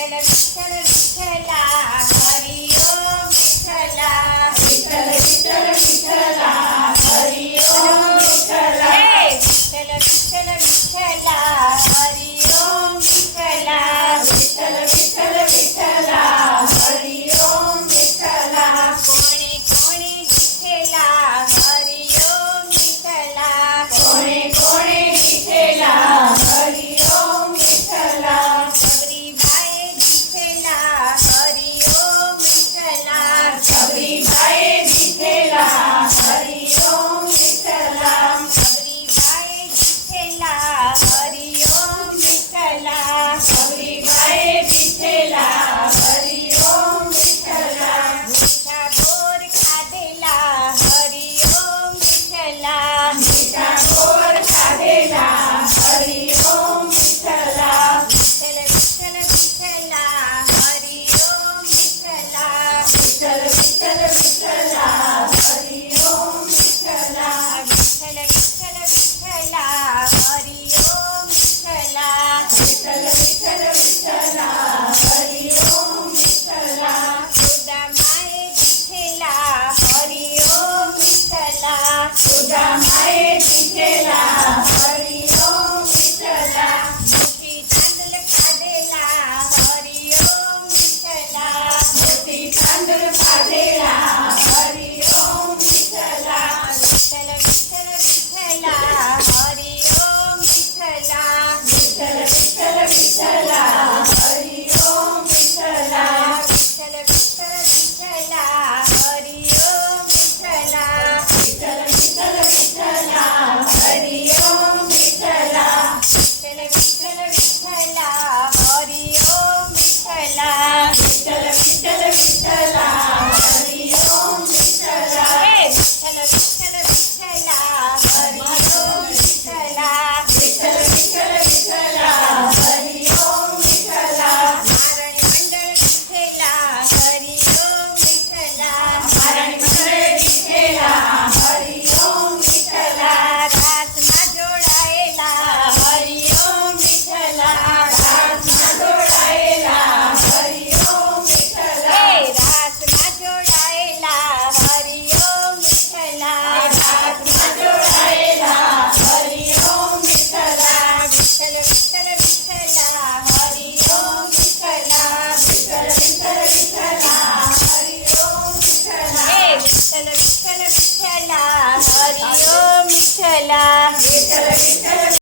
विठ्ठल विठ्ठल विठ्ठला हरी ओम विठ्ठला विठ्ठल विठ्ठल विठ्ठला हरी ओम विठ्ठला विठ्ठल विठ्ठल विठ्ठला हरी ओम विठ्ठला विठ्ठल विठ्ठल विठ्ठला हरी ओम विठ्ठला कोणी कोणी विठ्ठला हरी ओम विठ्ठला कोणे कोणे विठ्ठला हरी ओम विठ्ठला सबरी बाये विठ्ठला हरी ओम विठ्ठला सबरी बाये विठ्ठला हरी ओम विठ्ठला सबरी बाये विठ्ठला हरी ओम विठ्ठला सबरी बाये विठ्ठला हरी ओम विठ्ठला मिठा बोर खादेला हरी ओम विठ्ठला मिठा गोड खादेला हरी ओम विठ्ठला विठ्ठल विठ्ठल विठ्ठला हरी ओम विठ्ठला विठ्ठल विठ्ठल विठ्ठला हरी ओम विठ्ठला विठ्ठल विठ्ठल विठ्ठला हरी ओम विठ्ठला विठ्ठल विठ्ठल विठ्ठला हरी ओम विठ्ठला तुझा माये विठ्ठला हरी ओम विठ्ठला तुझा माये विठ्ठला हरी ओम विठ्ठला मोठी तांदूळ खादेला हरी ओम विठ्ठला मोठी तांदूळ खादेला हरी ओम विठ्ठला विठ्ठल विठ्ठल विठ्ठला हरी ओम विठ्ठला विठ्ठल विठ्ठल विठ्ठला हरी ओम विठ्ठला विठ्ठल विठ्ठल विठ्ठला हरी ओम विठ्ठला विठ्ठल विठ्ठल विठ्ठला हरी ओम विठ्ठला विठ्ठल विठ्ठल विठ्ठला हरी ओम विठ्ठला विठ्ठल विठ्ठल विठ्ठला हरी ओम विठ्ठला विठ्ठल विठ्ठल विठ्ठला हरी ओम विठ्ठला विठ्ठल विठ्ठल विठ्ठला हरी ओम विठ्ठला नारायण मंडळ विठ्ठला हरी ओम विठ्ठला नारायण मंडळ विठ्ठला हरी ओम विठ्ठला रात जोडायला हरी ओम विठ्ठला रात जोडायला हरी ओम विठ्ठला रात जोडायला हरी ओम विठ्ठला रात जोडायला हरी ओम विठ्ठला विठ्ठल विठ्ठल विठ्ठला हरी ओम विठ्ठला विठ्ठल विठ्ठल विठ्ठला हरी ओम विठ्ठला विठ्ठल विठ्ठल विठ्ठला हरी ओम विठ्ठला विठ्ठल विठ्ठल